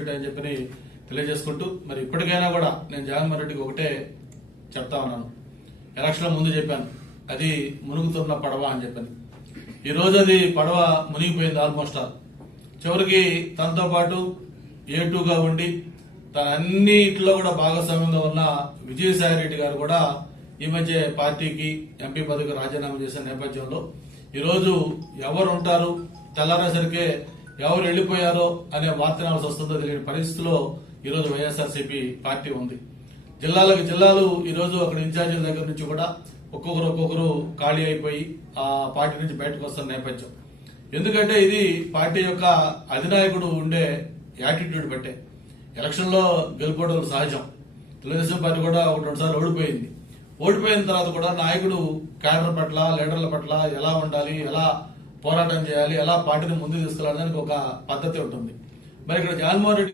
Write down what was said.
అని చెప్పి తెలియజేసుకుంటూ మరి ఇప్పటికైనా కూడా నేను జగన్మోహన్ రెడ్డికి ఒకటే చెప్తా ఉన్నాను. ఎలక్షన్ ముందు చెప్పాను, అది మునుగుతున్న పడవ అని చెప్పాను. ఈ రోజు అది పడవ మునిగిపోయింది ఆల్మోస్ట్ ఆల్. చివరికి తనతో పాటు A2గా ఉండి తన అన్నిట్లో కూడా భాగస్వామ్యంగా ఉన్న విజయసాయి రెడ్డి గారు కూడా ఈ మధ్య పార్టీకి ఎంపీ పదవికి రాజీనామా చేసిన నేపథ్యంలో ఈరోజు ఎవరు ఉంటారు, తెల్లారేసరికే ఎవరు వెళ్లిపోయారో అనే వార్త రావాల్సి వస్తుందో తెలియని పరిస్థితిలో ఈరోజు వైఎస్ఆర్సీపీ పార్టీ ఉంది. జిల్లాలు ఈరోజు అక్కడ ఇన్ఛార్జీల దగ్గర నుంచి కూడా ఒక్కొక్కరు ఖాళీ అయిపోయి ఆ పార్టీ నుంచి బయటకు వస్తున్న నేపథ్యం. ఎందుకంటే ఇది పార్టీ యొక్క అధినాయకుడు ఉండే యాటిట్యూడ్ బట్టే. ఎలక్షన్ లో గెలుపోవడం సహజం. తెలుగుదేశం పార్టీ కూడా ఒకటి రెండు సార్లు ఓడిపోయింది. ఓడిపోయిన తర్వాత కూడా నాయకుడు క్యాడర్ పట్ల, లీడర్ల పట్ల ఎలా ఉండాలి, ఎలా పోరాటం చేయాలి, ఎలా పార్టీని ముందుకు తీసుకెళ్లడానికి ఒక పద్ధతి ఉంటుంది. మరి ఇక్కడ జగన్మోహన్ రెడ్డి